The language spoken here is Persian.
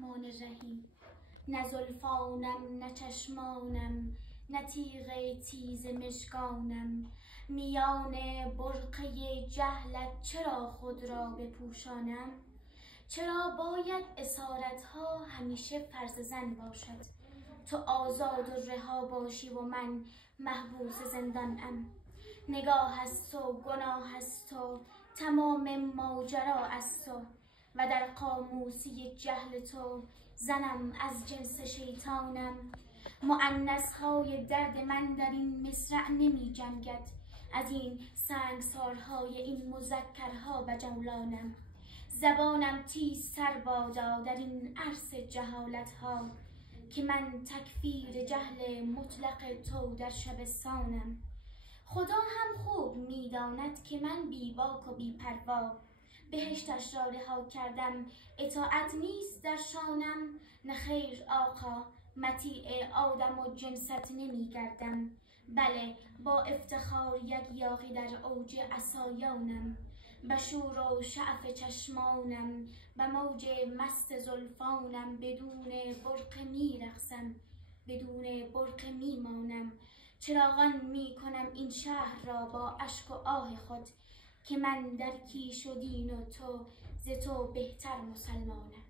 رحمان رحیم. نه زلفانم نه چشمانم نه تیغ تیز مژگانم، میان برقع جهلت چرا خود را بپوشانم؟ چرا باید اسارتها همیشه فرض زن باشد؟ تو آزاد و رها باشی و من محبوس زندانم. نگاه از تو، گناه از تو، تمام ماجرا از تو، و در قاموسی جهل تو زنم از جنس شیطانم. مؤنثهای درد من در این مصرع نمی جنگد، از این سنگسارهای این مذکرها بجولانم. زبانم تیزتر بادا در این عرص جهالتها، که من تکفیر جهل مطلق تو در شبستانم. خدا هم خوب میداند که من بی باک و بی پروا، بهشتش را رها کردم، اطاعت نیست در شانم. نه خیر آقا، مطیع آدم و جنست نمی گردم، بله با افتخار یغیاغی در اوج عصایانم. به شور و شعف چشمانم، به موج مست زلفانم، بدون برقع می رقصم، بدون برقع می مانم. چراغان می کنم این شهر را با اشک و آه خود، که من در کیش و دین و تو ز تو بهتر مسلمانم.